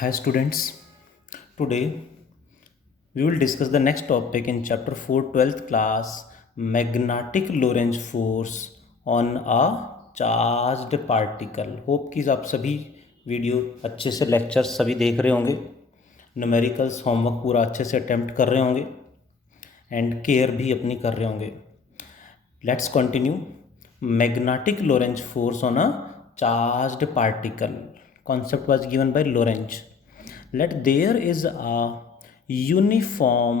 Hi students, today we will discuss the next topic in chapter 4 12th class magnetic Lorentz force on a charged particle. Hope कि आप सभी video अच्छे से lectures सभी देख रहे होंगे, न्यूमेरिकल्स होमवर्क पूरा अच्छे से अटेम्प्ट कर रहे होंगे एंड केयर भी अपनी कर रहे होंगे. Let's continue. Magnetic Lorentz force on a charged particle. Concept was given by Lorentz. Let there is a uniform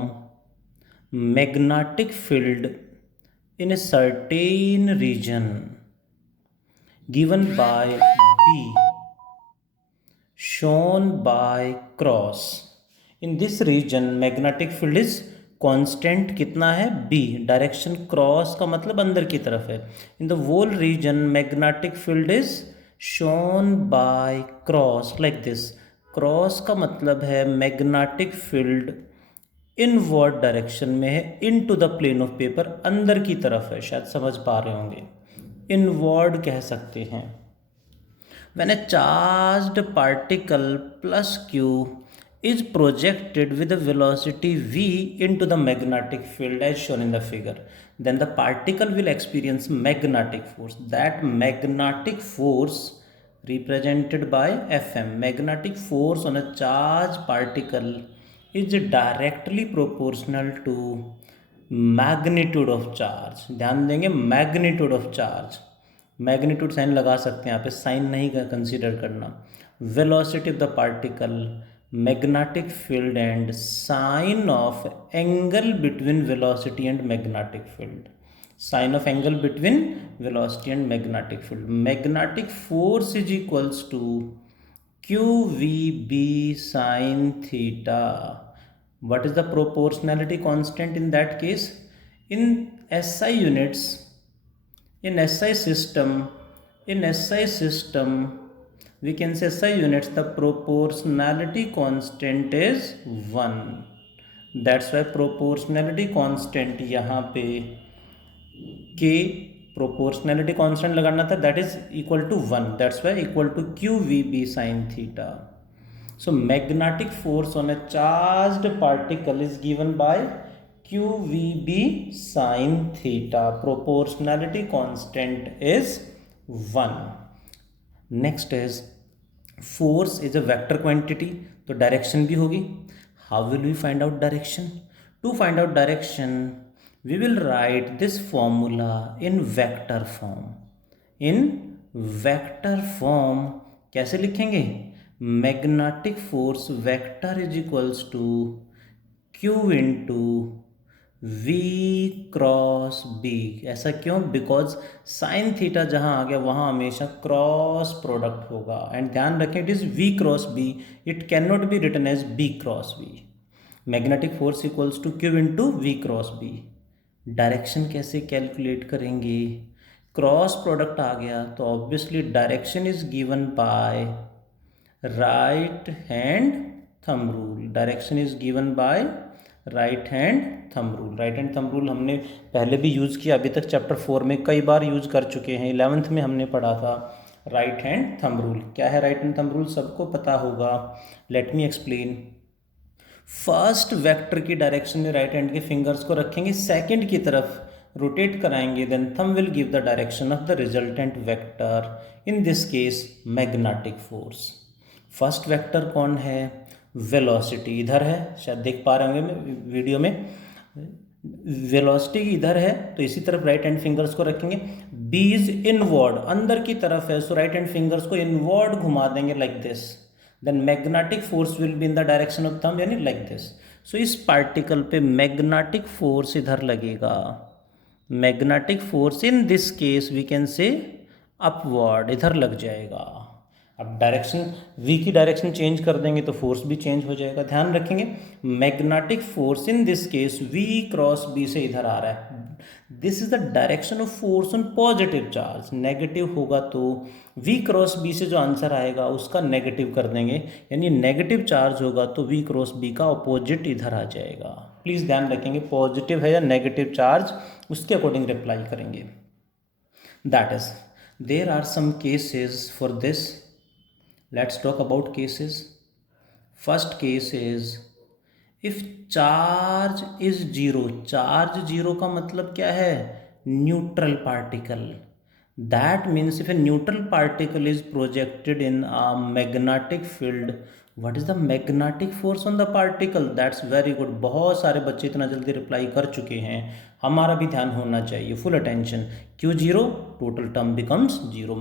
magnetic field in a certain region given by B shown by cross. In this region magnetic field is constant कितना है B. Direction cross का मतलब अंदर की तरफ है. In the whole region magnetic field is shown by cross like this. Cross का मतलब है मैग्नेटिक फील्ड इनवर्ड डायरेक्शन में है, into the plane of paper, अंदर की तरफ है. शायद समझ पा रहे होंगे, इनवर्ड कह सकते हैं. When a charged particle plus q is projected with a velocity v into the magnetic field as shown in the figure, then the particle will experience magnetic force. That magnetic force represented by Fm, magnetic force on a charged particle, is directly proportional to magnitude of charge. ध्यान देंगे magnitude of charge. Magnitude sign लगा सकते हैं यहाँ पे, sign नहीं consider करना. Velocity of the particle, magnetic field and sine of angle between velocity and magnetic field. Sine of angle between velocity and magnetic field. Magnetic force is equals to q v B sine theta. what is the proportionality constant in that case? In SI units, in SI system, we can say SI units, the proportionality constant is 1. That's why proportionality constant यहाँ पे K proportionality constant लगाना था, that is equal to 1. That's why equal to QVB sin theta. So magnetic force on a charged particle is given by QVB sin theta. Proportionality constant is 1. Next is force is a vector quantity, तो direction भी होगी. How will we find out direction? To find out direction, we will write this formula in vector form. In vector form कैसे लिखेंगे? Magnetic force vector is equals to Q into V cross B. ऐसा क्यों? Because sine theta जहाँ आ गया वहाँ हमेशा cross product होगा. And ध्यान रखें, it is V cross B, it can not be written as B cross B. Magnetic force equals to Q into V cross B. Direction कैसे कैलकुलेट करेंगे? Cross product आ गया तो obviously direction is given by right hand thumb rule. Direction is given by right hand thumb rule. Right hand thumb rule हमने पहले भी use किया, अभी तक चैप्टर 4 में कई बार यूज़ कर चुके हैं. 11th में हमने पढ़ा था राइट हैंड थंब रूल. क्या है राइट हैंड थंब रूल? सबको पता होगा. Let me explain. First vector की डायरेक्शन में राइट हैंड के फिंगर्स को रखेंगे, सेकंड की तरफ रोटेट कराएंगे, then thumb will give the direction of the resultant vector, in this case magnetic force. First vector कौन है? वेलोसिटी इधर है, शायद देख पा रहे होंगे वीडियो में. वेलोसिटी इधर है तो इसी तरफ राइट हैंड फिंगर्स को रखेंगे. बी इज इनवर्ड, अंदर की तरफ है, सो राइट हैंड फिंगर्स को इनवर्ड घुमा देंगे like this. Then magnetic force will be in the direction of thumb, यानी लाइक दिस. सो इस पार्टिकल पे मैग्नेटिक फोर्स इधर लगेगा. Magnetic force in this case we can say upward, इधर लग जाएगा. अब डायरेक्शन v की डायरेक्शन चेंज कर देंगे तो फोर्स भी चेंज हो जाएगा. ध्यान रखेंगे magnetic force in this case v cross b से इधर आ रहा है. This is the direction of force on positive charge. Negative होगा तो v क्रॉस b से जो आंसर आएगा उसका नेगेटिव कर देंगे, यानी नेगेटिव चार्ज होगा तो v क्रॉस b का अपोजिट इधर आ जाएगा. प्लीज़ ध्यान रखेंगे पॉजिटिव है या नेगेटिव चार्ज, उसके अकॉर्डिंग रिप्लाई करेंगे. That is there are some cases for this. Let's talk about cases. First case is if charge is zero, charge zero का मतलब क्या है, neutral particle. That means if a neutral particle is projected in a magnetic field, what is the magnetic force on the particle? That's very good. बहुत सारे बच्चे इतना जल्दी reply कर चुके हैं, हमारा भी ध्यान होना चाहिए, फुल अटेंशन. क्यों zero? Total term becomes zero,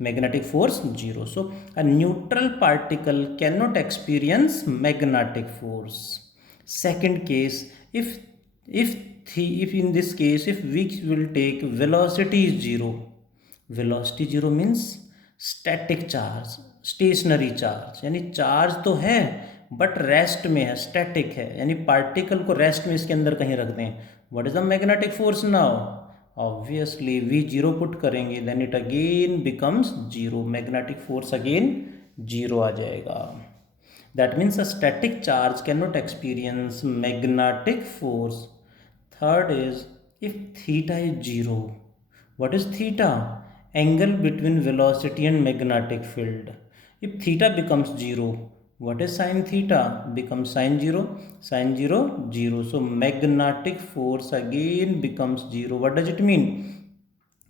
magnetic force zero. So a neutral particle cannot experience magnetic force. Second case, if in this case if we will take velocity is zero, velocity zero means static charge, stationary charge, यानी charge तो है but rest में है, static है, यानी particle को rest में इसके अंदर कहीं रख दें. What is the magnetic force now? Obviously we zero put करेंगे, then it again becomes zero, magnetic force again zero आ जाएगा. That means a static charge can not experience magnetic force. Third is if theta is zero. What is theta? Angle between velocity and magnetic field. If theta becomes zero, what is sin theta? Becomes sin zero. Sin zero, zero. So magnetic force again becomes zero. What does it mean?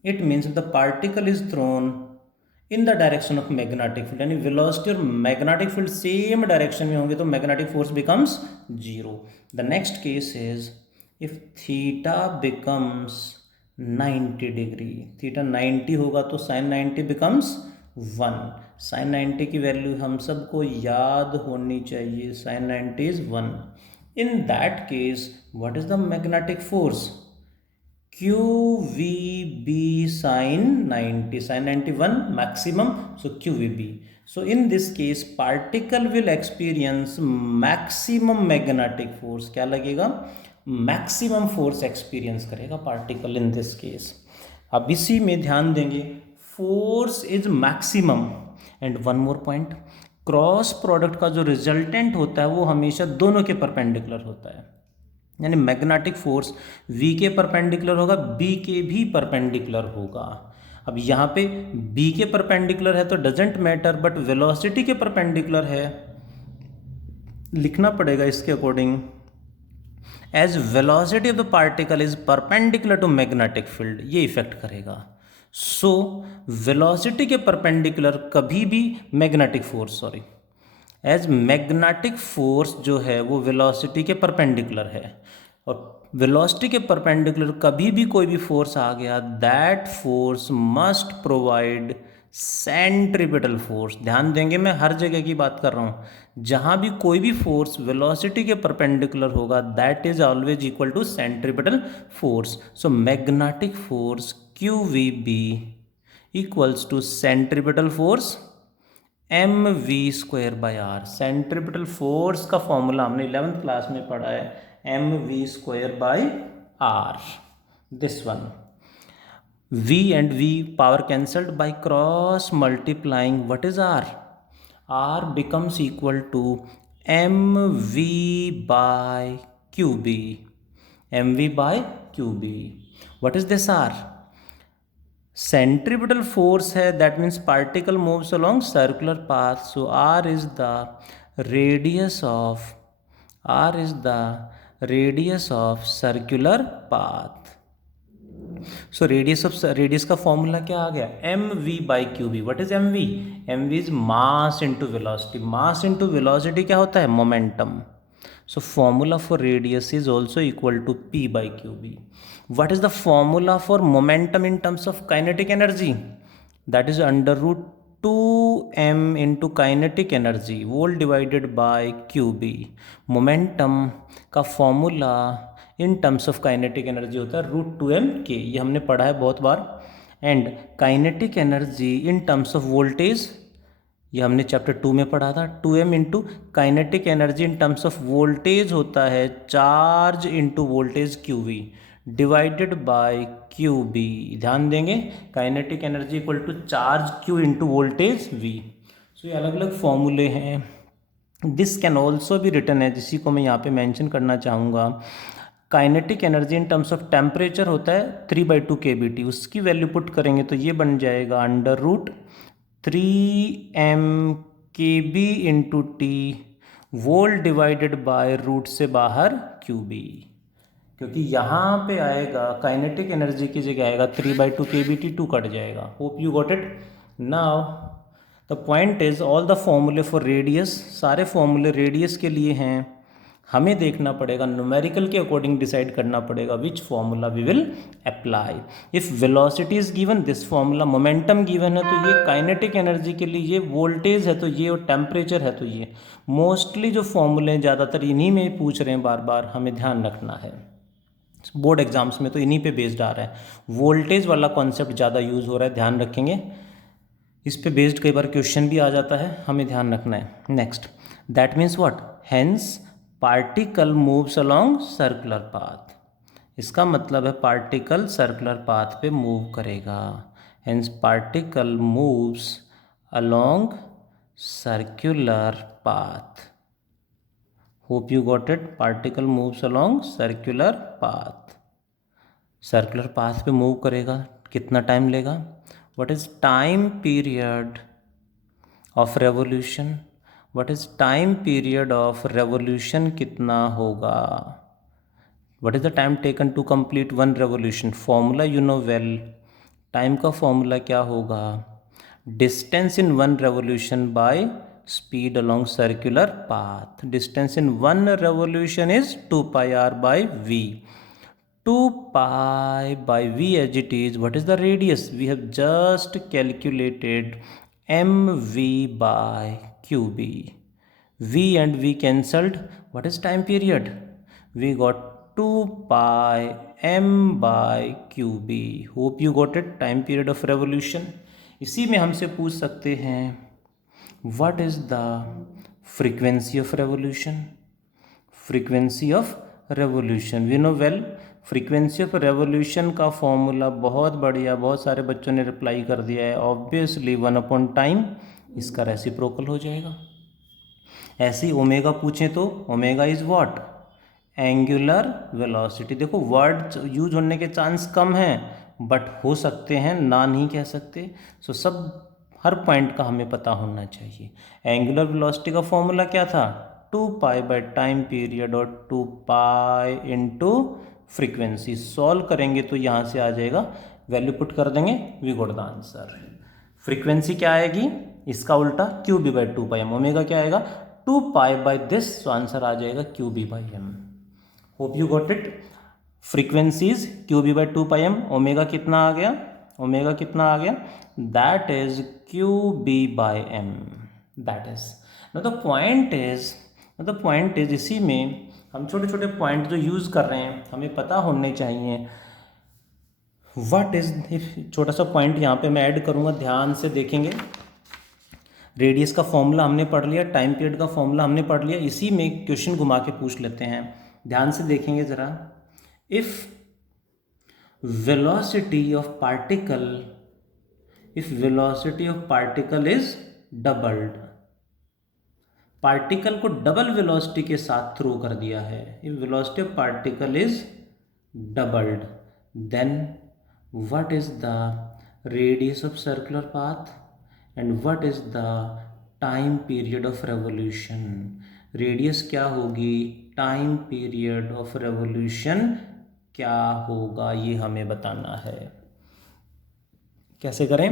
It means if the particle is thrown in the direction of magnetic field, यानी velocity और magnetic field same direction में होंगे तो magnetic force becomes zero. The next case is if theta becomes 90 degree, theta 90 होगा तो sin 90 becomes 1. sin 90 की value हम सबको याद होनी चाहिए, sin 90 is 1. In that case, what is the magnetic force? QVB sin 90, sin 91 maximum, so QVB. So in this case particle will experience maximum magnetic force. क्या लगेगा? मैक्सिमम फोर्स एक्सपीरियंस करेगा particle in this case. अब इसी में ध्यान देंगे, force is maximum. And one more point, cross product का जो रिजल्टेंट होता है वो हमेशा दोनों के परपेंडिकुलर होता है, यानी मैग्नेटिक फोर्स V के परपेंडिकुलर होगा, B के भी परपेंडिकुलर होगा. अब यहाँ पे B के परपेंडिकुलर है तो डजेंट मैटर, बट वेलोसिटी के परपेंडिकुलर है, लिखना पड़ेगा इसके according. As velocity of the particle is perpendicular to magnetic field, ये इफेक्ट करेगा. सो वेलोसिटी के परपेंडिकुलर कभी भी magnetic force, as magnetic force जो है वो वेलोसिटी के परपेंडिकुलर है, और वेलोसिटी के परपेंडिकुलर कभी भी कोई भी फोर्स आ गया, that force must provide centripetal force. ध्यान देंगे, मैं हर जगह की बात कर रहा हूँ, जहाँ भी कोई भी फोर्स वेलोसिटी के परपेंडिकुलर होगा that is always equal to centripetal force. So magnetic force QVB equals to centripetal force mv²/r. Centripetal force का फॉर्मूला हमने 11th क्लास में पढ़ा है, mv²/r. This one, v and v power cancelled by cross multiplying. What is r? r becomes equal to mv/qb. mv/qb. What is this r? Centripetal force है, that means particle moves along circular path. So r is the radius of circular path. So radius का formula क्या आ गया, mv/qb. What is mv? mv is mass into velocity. Mass into velocity क्या होता है, momentum. So formula for radius is also equal to p/qb. What is the formula for momentum in terms of kinetic energy? That is √2m into kinetic energy whole divided by qb. Momentum का formula in terms of kinetic energy होता है √2m के, ये हमने पढ़ा है बहुत बार. And kinetic energy in terms of voltage, ये हमने चैप्टर 2 में पढ़ा था. 2m into kinetic energy in terms of voltage होता है charge into voltage QV divided by QB. ध्यान देंगे, kinetic energy equal to charge Q into voltage V. So ये अलग अलग फॉर्मूले हैं. दिस कैन ऑल्सो भी रिटन है, जिसी को मैं यहाँ पे मेंशन करना चाहूँगा. Kinetic energy in terms of temperature होता है 3/2 kBT. उसकी वैल्यू पुट करेंगे तो ये बन जाएगा √3m KB into T, volt divided by root से बाहर QB, क्योंकि यहाँ पे आएगा काइनेटिक एनर्जी की जगह आएगा 3/2 KBT, 2 कट जाएगा। Hope you got it. Now the point is all the फॉर्मूले फॉर रेडियस, सारे फॉर्मूले रेडियस के लिए हैं। हमें देखना पड़ेगा, न्यूमेरिकल के अकॉर्डिंग डिसाइड करना पड़ेगा which formula we will apply. If velocity is given this formula, momentum given है तो ये काइनेटिक एनर्जी के लिए, ये वोल्टेज है तो ये, और टेम्परेचर है तो ये। मोस्टली जो फॉर्मूले ज़्यादातर इन्हीं में पूछ रहे हैं बार बार, हमें ध्यान रखना है। बोर्ड एग्जाम्स में तो इन्हीं पे बेस्ड आ रहा है, वोल्टेज वाला कॉन्सेप्ट ज़्यादा यूज़ हो रहा है, ध्यान रखेंगे। इस पे बेस्ड कई बार क्वेश्चन भी आ जाता है, हमें ध्यान रखना है। Next, that means what, hence particle moves along circular path. इसका मतलब है पार्टिकल सर्कुलर पाथ पे मूव करेगा, hence particle moves along circular path. Hope you got it. Particle moves along circular path, circular path पे move करेगा, कितना time लेगा, what is time period of revolution, what is time period of revolution कितना होगा, what is the time taken to complete one revolution, formula you know well, time का formula क्या होगा, distance in one revolution by speed along circular path. Distance in one revolution is 2 pi r by v. 2 pi by v as it is. What is the radius? We have just calculated mv by qb. V and v cancelled. What is time period? We got 2 pi m by qb. Hope you got it. Time period of revolution. इसी में हमसे पूछ सकते हैं what is the frequency of revolution, frequency of revolution we know well, frequency of revolution का formula बहुत बढ़िया, बहुत सारे बच्चों ने रिप्लाई कर दिया है, ऑब्वियसली 1/टाइम, इसका रेसिप्रोकल हो जाएगा। ऐसे ही ओमेगा पूछें तो omega is what, angular velocity. देखो वर्ड यूज होने के चांस कम हैं, बट हो सकते हैं, ना नहीं कह सकते। सो सब हर पॉइंट का हमें पता होना चाहिए। एंगुलर वेलोसिटी का फॉर्मूला क्या था, 2 पाई बाय टाइम पीरियड और 2 पाई इंटू फ्रीक्वेंसी। सॉल्व करेंगे तो यहाँ से आ जाएगा, वैल्यू पुट कर देंगे, we got the answer. Frequency क्या आएगी, इसका उल्टा Q B by 2 pi m. Omega क्या आएगा, 2 पाई बाई दिस, तो आंसर आ जाएगा Q B by m. Hope you got it. Frequencies Q B by 2 pi m, omega कितना आ गया, ओमेगा कितना आ गया, that is Q B by m, that is. The point is इसी में हम छोटे छोटे पॉइंट जो यूज़ कर रहे हैं हमें पता होने चाहिए। व्हाट इज, छोटा सा पॉइंट यहाँ पे मैं ऐड करूँगा, ध्यान से देखेंगे। रेडियस का फॉर्मूला हमने पढ़ लिया, टाइम पीरियड का फॉर्मूला हमने पढ़ लिया, इसी में क्वेश्चन घुमा के पूछ लेते हैं, ध्यान से देखेंगे ज़रा। If velocity of particle is doubled, particle को डबल वेलोसिटी के साथ थ्रो कर दिया है, if velocity of particle is doubled, then what is the radius of circular path and what is the time period of revolution. Radius क्या होगी, time period of revolution क्या होगा, ये हमें बताना है। कैसे करें,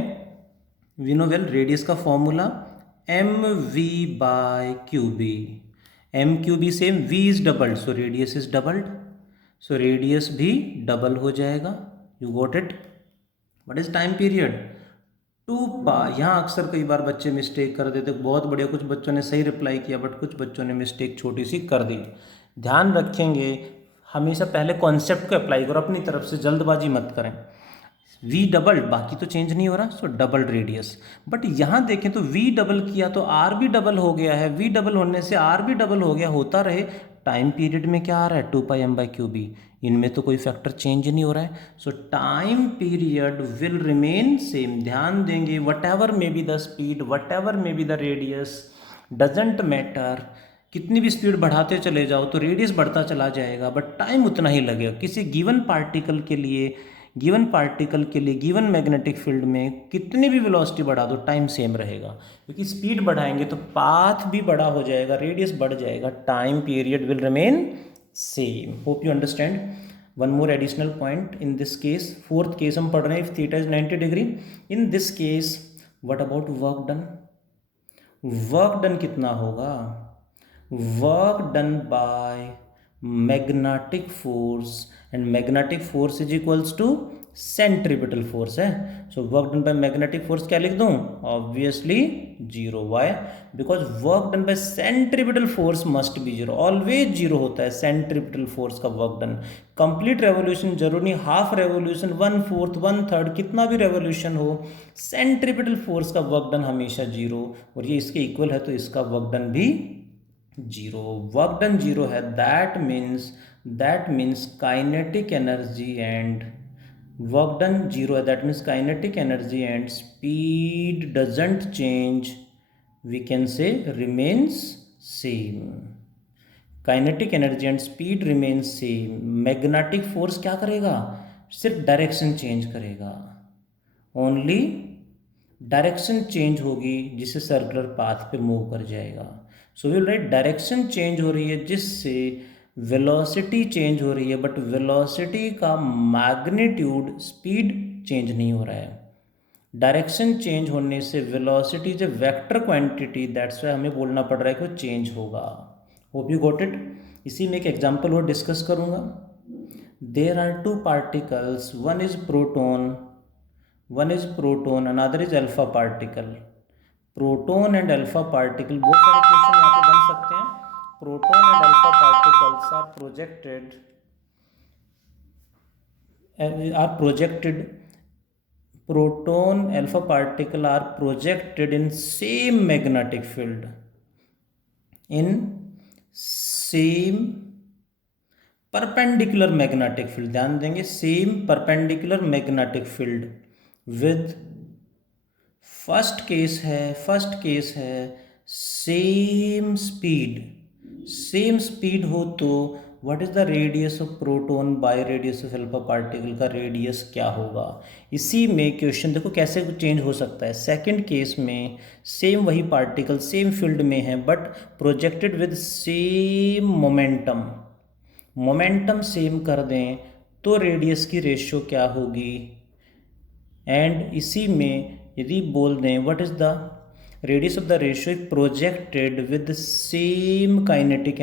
वी नो वेल, रेडियस का formula m v by Q B, m Q B same, v is doubled, so radius is doubled, so radius भी डबल हो जाएगा। You got it. What is time period, 2 pi. यहाँ अक्सर कई बार बच्चे mistake कर देते, बहुत बढ़िया, कुछ बच्चों ने सही रिप्लाई किया बट कुछ बच्चों ने मिस्टेक छोटी सी कर दी। ध्यान रखेंगे, हमेशा पहले कॉन्सेप्ट को अप्लाई करो, अपनी तरफ से जल्दबाजी मत करें। वी डबल्ड, बाकी तो चेंज नहीं हो रहा, सो डबल रेडियस। बट यहाँ देखें तो वी डबल किया तो आर भी डबल हो गया है, वी डबल होने से आर भी डबल हो गया, होता रहे। टाइम पीरियड में क्या आ रहा है, 2 pi M by Q B, इनमें तो कोई फैक्टर चेंज नहीं हो रहा है, सो time period will remain same. ध्यान देंगे, what ever may be the speed, what ever may be the radius, doesn't matter, कितनी भी स्पीड बढ़ाते चले जाओ तो रेडियस बढ़ता चला जाएगा, बट टाइम उतना ही लगेगा। किसी गिवन पार्टिकल के लिए गिवन पार्टिकल के लिए गिवन मैग्नेटिक फील्ड में कितनी भी वेलोसिटी बढ़ा दो टाइम सेम रहेगा, क्योंकि स्पीड बढ़ाएंगे तो पाथ भी बड़ा हो जाएगा, रेडियस बढ़ जाएगा, time period will remain same. Hope you understand. One more additional point in this case, fourth case हम पढ़ रहे हैं, if theta is 90 degree, in this case what about work done. Work done कितना होगा? Work done by magnetic force, and magnetic force is equals to centripetal force है। So work done by magnetic force क्या लिख दूं? Obviously zero. Why? Because work done bye centripetal force must be zero, always zero होता है centripetal force का work done. Complete revolution जरूरी नहीं, half revolution, 1/4, 1/3, कितना भी रेवोल्यूशन हो, सेंट्रीपिटल फोर्स का वर्क डन हमेशा जीरो, और ये इसके इक्वल है तो इसका वर्क डन भी जीरो। वर्क डन जीरो है, that means kinetic energy and work done zero है, that means kinetic energy and speed doesn't change, we can say remains same. Kinetic energy and speed remains same. Magnetic force क्या करेगा? सिर्फ direction change करेगा, only direction change होगी, जिससे circular path पे move कर जाएगा। So will right direction change हो रही है जिससे वेलोसिटी चेंज हो रही है, बट वेलोसिटी का मैग्नीट्यूड स्पीड चेंज नहीं हो रहा है। डायरेक्शन चेंज होने से velocity is a vector quantity, that's why हमें बोलना पड़ रहा है कि वो चेंज होगा। Hope you got it. इसी में एक एग्जांपल और डिस्कस करूंगा। There are two particles, one is proton, another is alpha particle. Proton and alpha particle, बहुत सारे क्वेश्चन यहाँ पे बन सकते हैं। Proton and alpha particles are projected proton alpha particle are projected in same magnetic field, in same perpendicular magnetic field, ध्यान देंगे, same perpendicular magnetic field with first case है सेम स्पीड हो तो what is the radius of proton by radius of alpha particle का radius क्या होगा। इसी में क्वेश्चन देखो कैसे चेंज हो सकता है। सेकंड केस में सेम वही पार्टिकल सेम फील्ड में है but projected with same momentum same कर दें तो रेडियस की रेशियो क्या होगी। एंड इसी में यदि बोल दें what is the radius of the ratio projected with same kinetic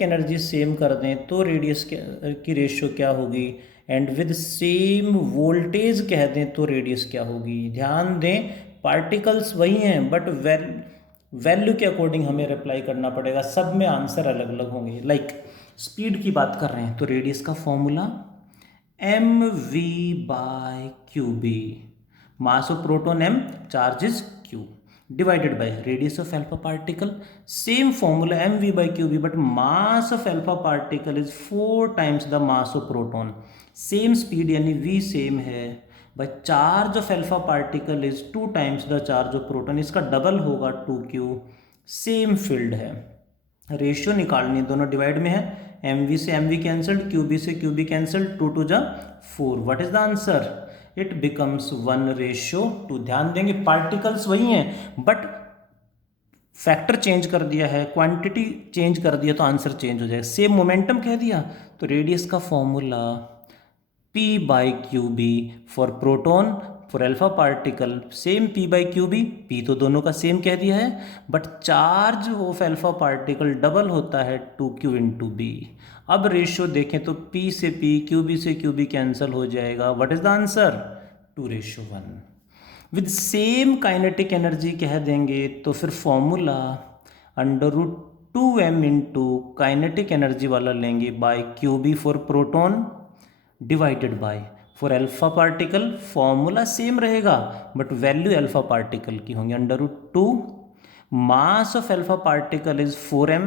energy same कर दें तो रेडियस की रेशियो क्या होगी। एंड विद सेम वोल्टेज कह दें तो रेडियस क्या होगी। ध्यान दें पार्टिकल्स वही हैं बट वैल्यू के अकॉर्डिंग हमें रिप्लाई करना पड़ेगा, सब में आंसर अलग अलग होंगे। लाइक स्पीड की बात कर रहे हैं तो रेडियस का formula mv/qb, mass of proton m, charge is q, divided by radius of alpha particle. Same formula mv/qb but mass of alpha particle is 4 times the mass of proton. Same speed यानी v same है but charge of alpha particle is 2 times the charge of proton, इसका double होगा 2q। Same field है, ratio निकालनी, दोनों divide में है, mv से mv कैंसल्ड, qb से qb कैंसल्ड, 2 2 जा 4। What is the answer? It becomes 1:2। ध्यान देंगे पार्टिकल्स वही हैं बट फैक्टर चेंज कर दिया है, क्वांटिटी चेंज कर दिया तो आंसर चेंज हो जाएगा। सेम मोमेंटम कह दिया तो रेडियस का formula p/qb for proton, for alpha particle same p/qb, p तो दोनों का सेम कह दिया है but charge of alpha particle double होता है 2q × b। अब रेशियो देखें तो p से p, qb से qb कैंसिल हो जाएगा। What is the answer? 2:1। With same kinetic energy कह देंगे तो फिर फॉर्मूला √2m × काइनेटिक एनर्जी वाला लेंगे by qb for proton divided by for alpha particle, formula same रहेगा बट वैल्यू अल्फा पार्टिकल की होंगी √2। Mass of alpha particle is 4m,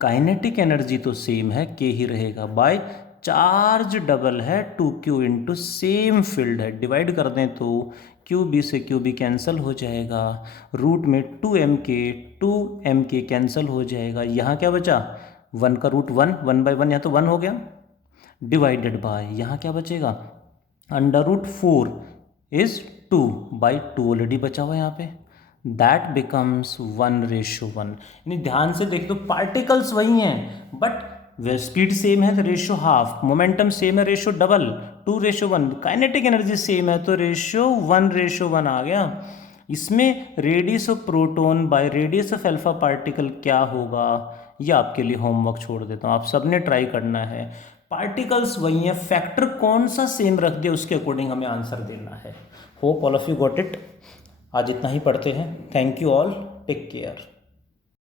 kinetic energy तो सेम है k ही रहेगा, बाय चार्ज डबल है 2q × सेम फील्ड है, divide कर दें तो qb से qb कैंसिल हो जाएगा, रूट में 2m कैंसिल हो जाएगा। यहाँ क्या बचा? 1 का रूट 1, 1/1 यहाँ तो 1 हो गया, डिवाइडेड बाय, यहाँ क्या बचेगा, √4 is 2/2 ऑलरेडी बचा हुआ है यहाँ पे, दैट बिकम्स 1:1। यानी ध्यान से देख दो, पार्टिकल्स वही हैं बट स्पीड सेम है तो रेशियो हाफ, मोमेंटम सेम है ratio double, 2:1, kinetic energy same है तो रेशियो 1:1 आ गया। इसमें radius of proton by radius of alpha particle क्या होगा, ये आपके लिए होमवर्क छोड़ देता हूँ, आप सबने ट्राई करना है। पार्टिकल्स वही है, फैक्टर कौन सा सेम रख दिया उसके अकॉर्डिंग हमें आंसर देना है। Hope all of you got it. आज इतना ही पढ़ते हैं। Thank you all, take care.